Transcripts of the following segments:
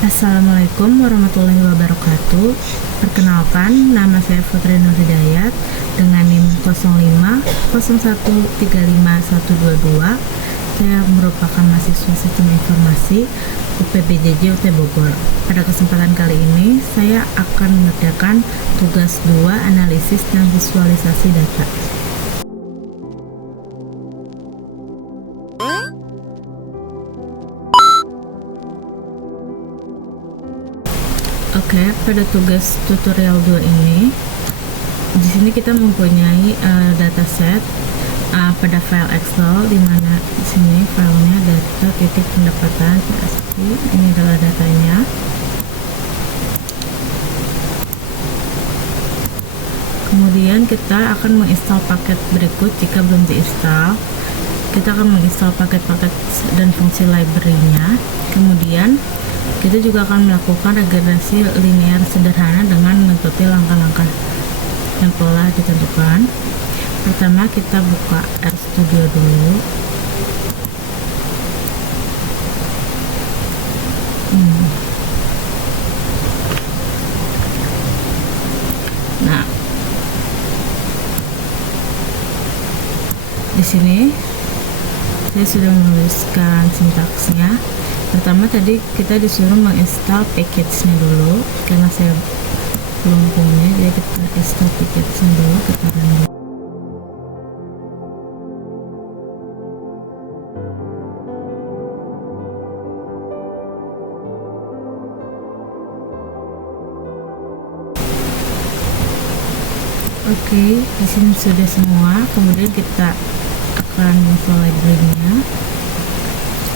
Assalamualaikum warahmatullahi wabarakatuh. Perkenalkan, nama saya Putri Nur Hidayat dengan NIM 0501355122. Saya merupakan mahasiswa Sistem Informasi UPBJJ UT Bogor. Pada kesempatan kali ini, saya akan mengerjakan tugas 2 analisis dan visualisasi data. Oke, pada tugas tutorial 2 ini, di sini kita mempunyai dataset pada file Excel, di mana di sini filenya data titik pendapatan PSP. Ini adalah datanya. Kemudian kita akan menginstal paket berikut. Jika belum diinstal, kita akan menginstal paket-paket dan fungsi library-nya. Kemudian kita juga akan melakukan regenerasi linear sederhana dengan mengikuti langkah-langkah yang telah ditentukan. Pertama, kita buka RStudio dulu. Nah, di sini saya sudah menuliskan sintaksnya. Pertama tadi kita disuruh menginstal package-nya dulu, karena saya belum punya, jadi kita install package-nya dulu, kita run dulu. Oke, di sini sudah semua. Kemudian kita akan install library-nya.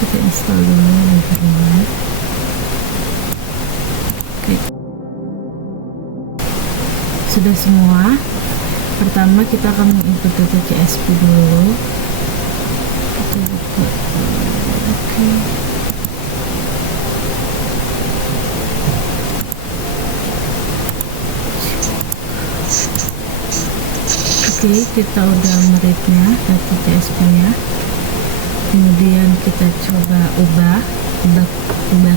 Kita install dulu library-nya. Oke, sudah semua. Pertama kita akan menginput data CSV dulu. Kita buka. Oke. Oke, kita udah mereadnya data CSV-nya. Kemudian kita coba ubah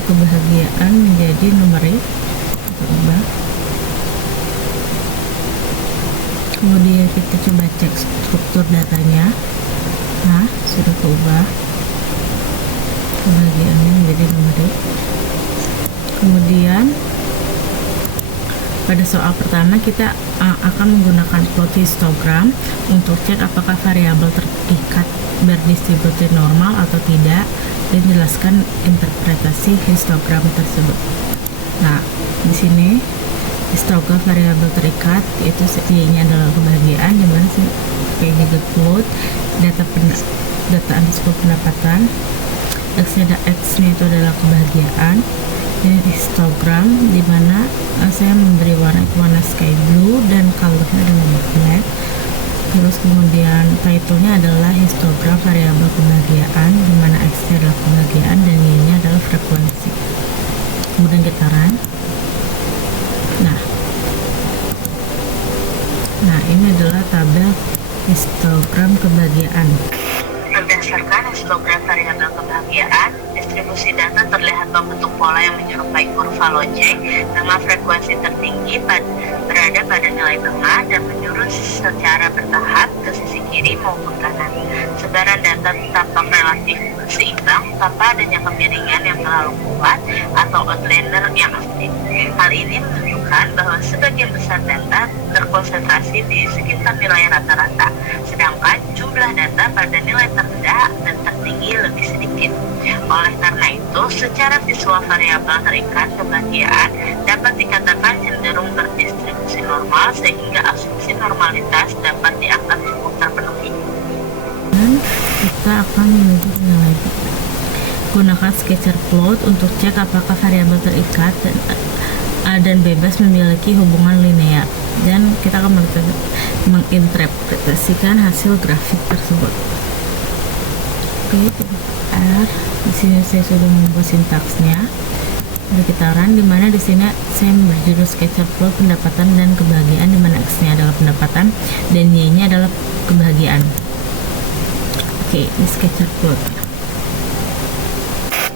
kebahagiaan menjadi numerik. Kita ubah. Kemudian kita coba cek struktur datanya. Nah, sudah keubah kebahagiaannya menjadi numerik. Kemudian pada soal pertama kita akan menggunakan plot histogram untuk cek apakah variabel terikat berdistribusi normal atau tidak, dan jelaskan interpretasi histogram tersebut. Nah, di sini histogram variabel terikat itu Y-nya adalah kebahagiaan, di mana kayak juga plot data underscore pendapatan, X-nya itu adalah kebahagiaan, dan histogram di mana saya memberi warna sky blue dan colornya adalah black. Terus kemudian title-nya adalah histogram variabel kebahagiaan, di mana X-nya adalah kebahagiaan dan Y-nya adalah frekuensi. Kemudian kita run. Nah, ini adalah tabel histogram kebahagiaan. Berdasarkan histogram variabel kebahagiaan, distribusi data terlihat membentuk pola yang menyerupai kurva lonceng. Nama frekuensi tertinggi berada pada nilai tengah dan menurun secara bertahap ke sisi kiri maupun kanan. Sebaran data tampak relatif seimbang tanpa adanya kemiringan yang terlalu kuat atau outlier yang aktif. Hal ini menunjukkan bahwa sebagian besar data terkonsentrasi di sekitar nilai rata-rata, sedangkan jumlah data pada nilai terendah dan tertinggi lebih sedikit. Oleh karena itu, secara visual variabel terikat kebahagiaan dapat dikatakan cenderung berdistribusi normal, sehingga asumsi normalitas dapat dianggap cukup terpenuhi. Dan kita akan menuju nilai. Gunakan sketcher plot untuk cek apakah variabel terikat dan bebas memiliki hubungan linear, dan kita akan menginterpretasikan hasil grafik tersebut. Oke, R. Di sini saya sudah membuat sintaksnya. Ada kita run, di mana di sini saya berjudul sketcher plot pendapatan dan kebahagiaan, di mana X-nya adalah pendapatan dan Y-nya adalah kebahagiaan. Oke, ini sketcher plot.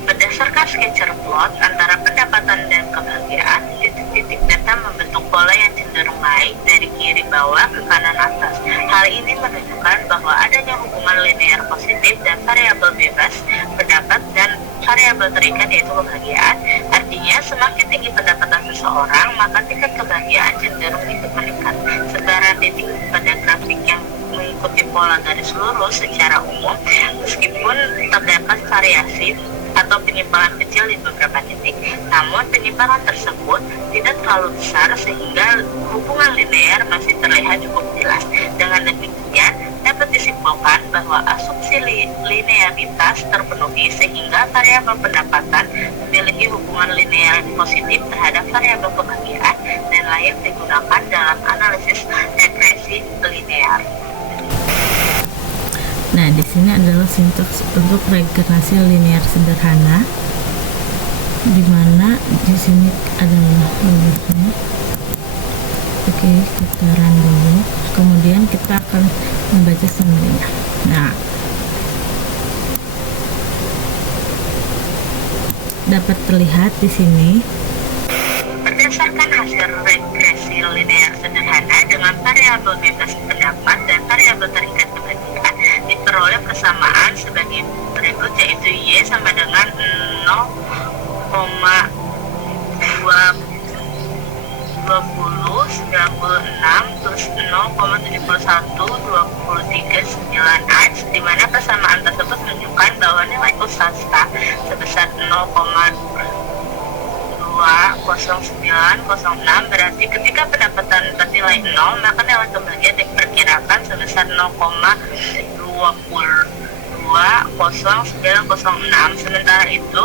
Berdasarkan scatter plot antara pendapatan dan kebahagiaan, titik-titik data membentuk pola yang cenderung naik dari kiri bawah ke kanan atas. Hal ini menunjukkan bahwa adanya hubungan linear positif dan variabel bebas pendapat dan variabel terikat yaitu kebahagiaan. Artinya semakin tinggi pendapatan seseorang, maka tingkat kebahagiaan cenderung ikut meningkat. Sebaran titik pada grafik yang mengikuti pola garis lurus secara umum, meskipun terdapat variasi atau penyimpangan kecil di beberapa titik, namun penyimpangan tersebut tidak terlalu besar sehingga hubungan linear masih terlihat cukup jelas. Dengan demikian, dapat disimpulkan bahwa asumsi linearitas terpenuhi sehingga variabel pendapatan memiliki hubungan linear positif terhadap variabel kebahagiaan dan layak digunakan dalam analisis regresi linear. Nah, di sini adalah sintaks untuk regenerasi linear sederhana, di mana di sini adalah rumusnya. Oke, kita run dulu. Kemudian kita akan membaca summary-nya. Nah, dapat terlihat di sini berdasarkan hasil regresi linear sederhana dengan variabel bebas pendapat dan variabel terikat kebahagiaan diperoleh persamaan sebagai berikut, yaitu Y sama dengan 0,2096 plus 0,712396H, di mana persamaan tersebut menunjukkan bahwa nilai usaha sebesar 0,20906, berarti ketika pendapatan bernilai 0, maka nilai kebahagiaan diperkirakan sebesar 0,20906. Sementara itu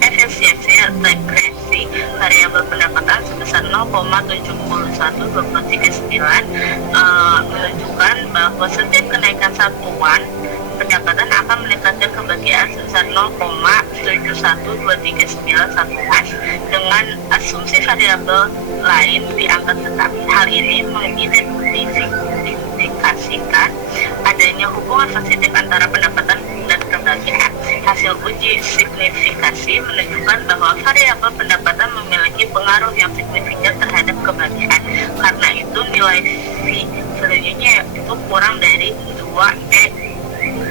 efisiensi regresi variabel pendapatan sebesar 0,71239 menunjukkan bahwa setiap kenaikan satuan pendapatan akan meningkatkan kebahagiaan sebesar 0,71239 dengan asumsi variabel lain dianggap tetap. Hal ini mengindikasikan adanya hubungan positif antara pendapatan dan kebahagiaan. Hasil uji signifikasi menunjukkan bahwa variabel pendapatan memiliki pengaruh yang signifikan terhadap kebahagiaan. Karena itu nilai value-nya itu kurang dari 2E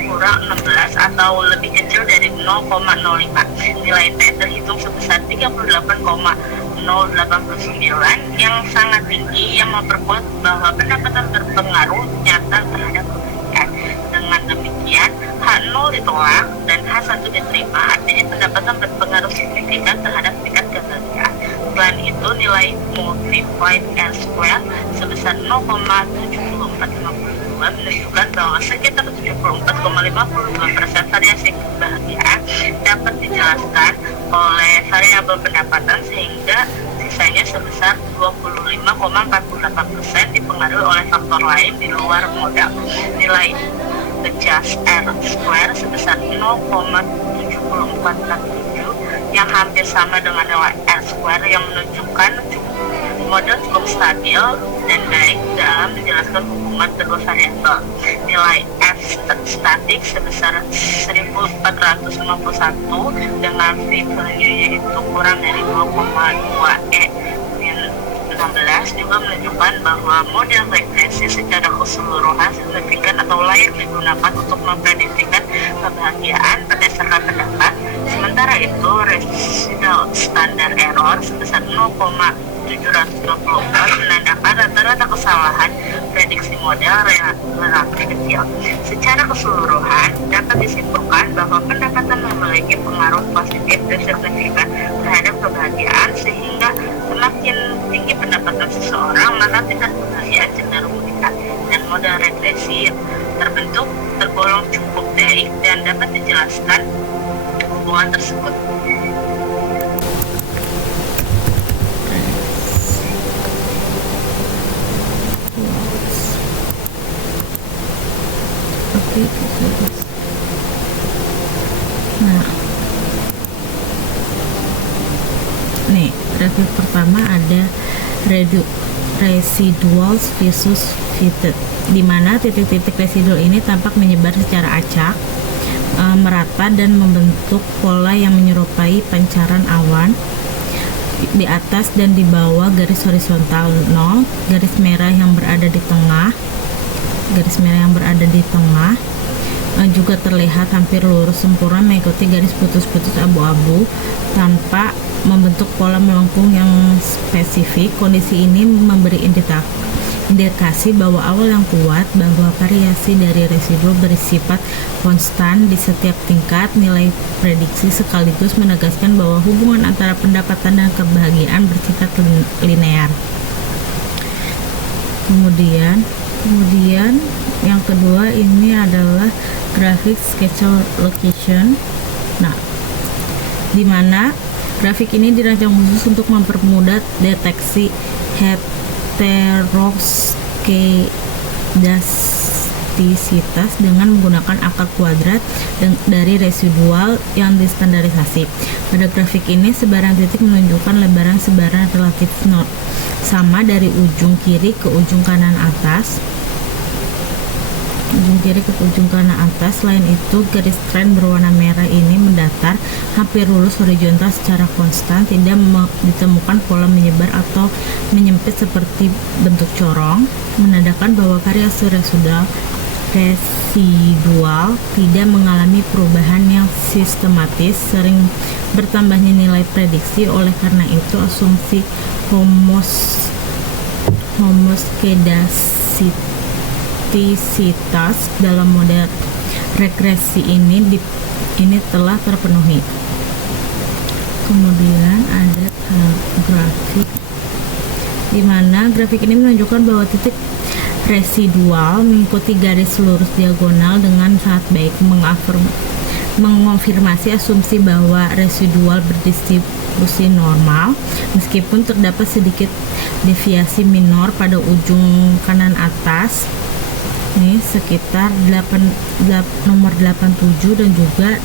kurang 16 atau lebih kecil dari 0,05. Nilai T terhitung sebesar 38,089 yang sangat tinggi, yang memperkuat bahwa pendapatan berpengaruh nyata terhadap kebahagiaan. Dengan demikian, H0 ditolak dan H1 diterima, artinya pendapatan berpengaruh signifikan terhadap tingkat kebahagiaan. Selain itu, nilai multiplied R square sebesar 0,7452 menunjukkan bahwa sekitar 74,52% variasi kebahagiaan dapat dijelaskan oleh variabel pendapatan, sehingga sisanya sebesar 25,48% dipengaruhi oleh faktor lain di luar modal. Nilai adjust R square sebesar 0,7447 yang hampir sama dengan nilai R square yang menunjukkan model cukup stabil dan baik dalam menjelaskan hubungan kedua variabel. Nilai F statik sebesar 1451 dengan v-value yaitu kurang dari 2,2E16 juga menunjukkan bahwa model regresi secara keseluruhan signifikan atau layak digunakan untuk memprediksikan kebahagiaan berdasarkan pendapat. Sementara itu, residual standar error sebesar 0,724 menandakan rata-rata kesalahan prediksi model relatif kecil. Secara keseluruhan, dapat disimpulkan bahwa pendapatan memiliki pengaruh positif dan signifikan terhadap kebahagiaan, sehingga semakin tinggi pendapatan seseorang, maka tingkat kebahagiaan cenderung meningkat. Dan model regresi terbentuk tergolong cukup baik dan dapat dijelaskan hubungan tersebut. Nah, nih review pertama ada residuals versus fitted, di mana titik-titik residual ini tampak menyebar secara acak merata dan membentuk pola yang menyerupai pancaran awan di atas dan di bawah garis horizontal 0. Garis merah yang berada di tengah juga terlihat hampir lurus sempurna mengikuti garis putus-putus abu-abu tanpa membentuk pola melengkung yang spesifik. Kondisi ini memberi indikasi bahwa awal yang kuat bahwa variasi dari residu bersifat konstan di setiap tingkat nilai prediksi, sekaligus menegaskan bahwa hubungan antara pendapatan dan kebahagiaan bersifat linear. Kemudian yang kedua ini adalah grafik sketch location. Nah, di mana grafik ini dirancang khusus untuk mempermudah deteksi heteroskedastisitas dengan menggunakan akar kuadrat dari residual yang distandarisasi. Pada grafik ini, sebaran titik menunjukkan lebaran sebaran relatif sama dari ujung kiri ke ujung kanan atas. Selain itu, garis trend berwarna merah ini mendatar hampir lurus horizontal secara konstan, tidak ditemukan pola menyebar atau menyempit seperti bentuk corong, menandakan bahwa variasi residual tidak mengalami perubahan yang sistematis. Sering bertambahnya nilai prediksi, oleh karena itu asumsi homoskedastisitas dalam model regresi ini telah terpenuhi. Kemudian ada grafik di mana grafik ini menunjukkan bahwa titik residual mengikuti garis lurus diagonal dengan sangat baik, mengonfirmasi asumsi bahwa residual berdistribusi normal meskipun terdapat sedikit deviasi minor pada ujung kanan atas. Ini sekitar nomor 87 dan juga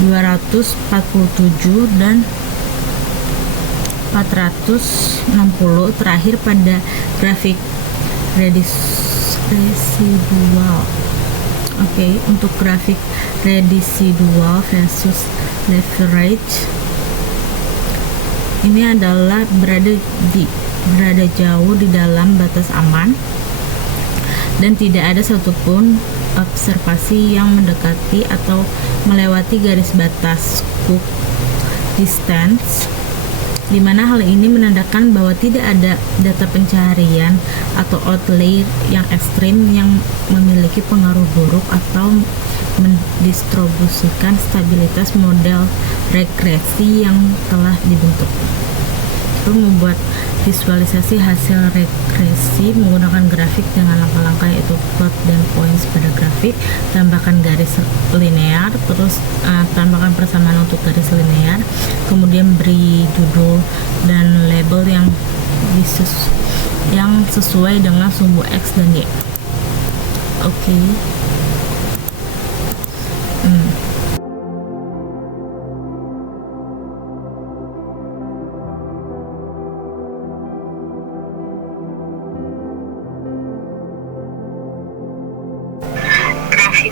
247 dan 460 terakhir pada grafik residual. Untuk grafik residual versus leverage ini adalah berada jauh di dalam batas aman dan tidak ada satupun observasi yang mendekati atau melewati garis batas Cook distance, di mana hal ini menandakan bahwa tidak ada data pencarian atau outlier yang ekstrim yang memiliki pengaruh buruk atau mendistribusikan stabilitas model regresi yang telah dibentuk. Membuat visualisasi hasil regresi menggunakan grafik dengan langkah-langkah yaitu plot dan points pada grafik, tambahkan garis linear, terus tambahkan persamaan untuk garis linear, kemudian beri judul dan label yang sesuai dengan sumbu X dan Y.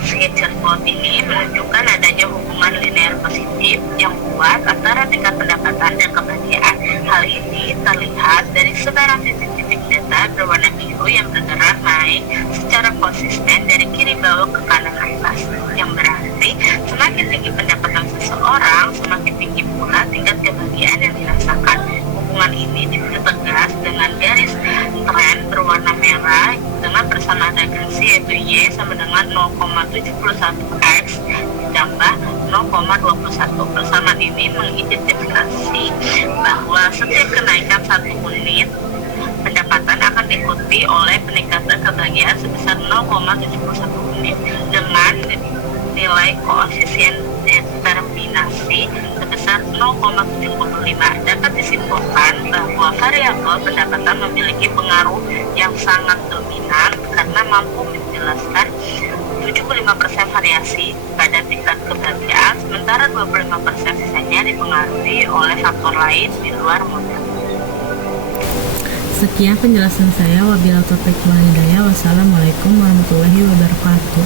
Sketcher plot ini menunjukkan adanya hubungan linear positif yang kuat antara tingkat pendapatan dan kebahagiaan. Hal ini terlihat dari sebaran titik-titik data berwarna biru yang bergerak naik secara konsisten dari kiri bawah ke kanan atas, yang berarti semakin tinggi pendapatan seseorang, semakin tinggi pula tingkat kebahagiaan yang dirasakan. Hubungan ini dipertegas dengan garis tren berwarna merah dengan persamaan regresi yaitu Y sama dengan 0,71x ditambah 0,21. Persamaan ini mengidentifikasi bahwa setiap kenaikan 1 unit pendapatan akan diikuti oleh peningkatan kebahagiaan sebesar 0,71 unit dengan nilai koefisien determinasi sebesar 0,75. Dapat disimpulkan bahwa variabel pendapatan memiliki pengaruh yang sangat dominan karena mampu menjelaskan 75% variasi pada tingkat kebahagiaan, sementara 25% sisanya dipengaruhi oleh faktor lain di luar model. Sekian penjelasan saya. Wabillahi taufiq wal hidayah. Wassalamualaikum warahmatullahi wabarakatuh.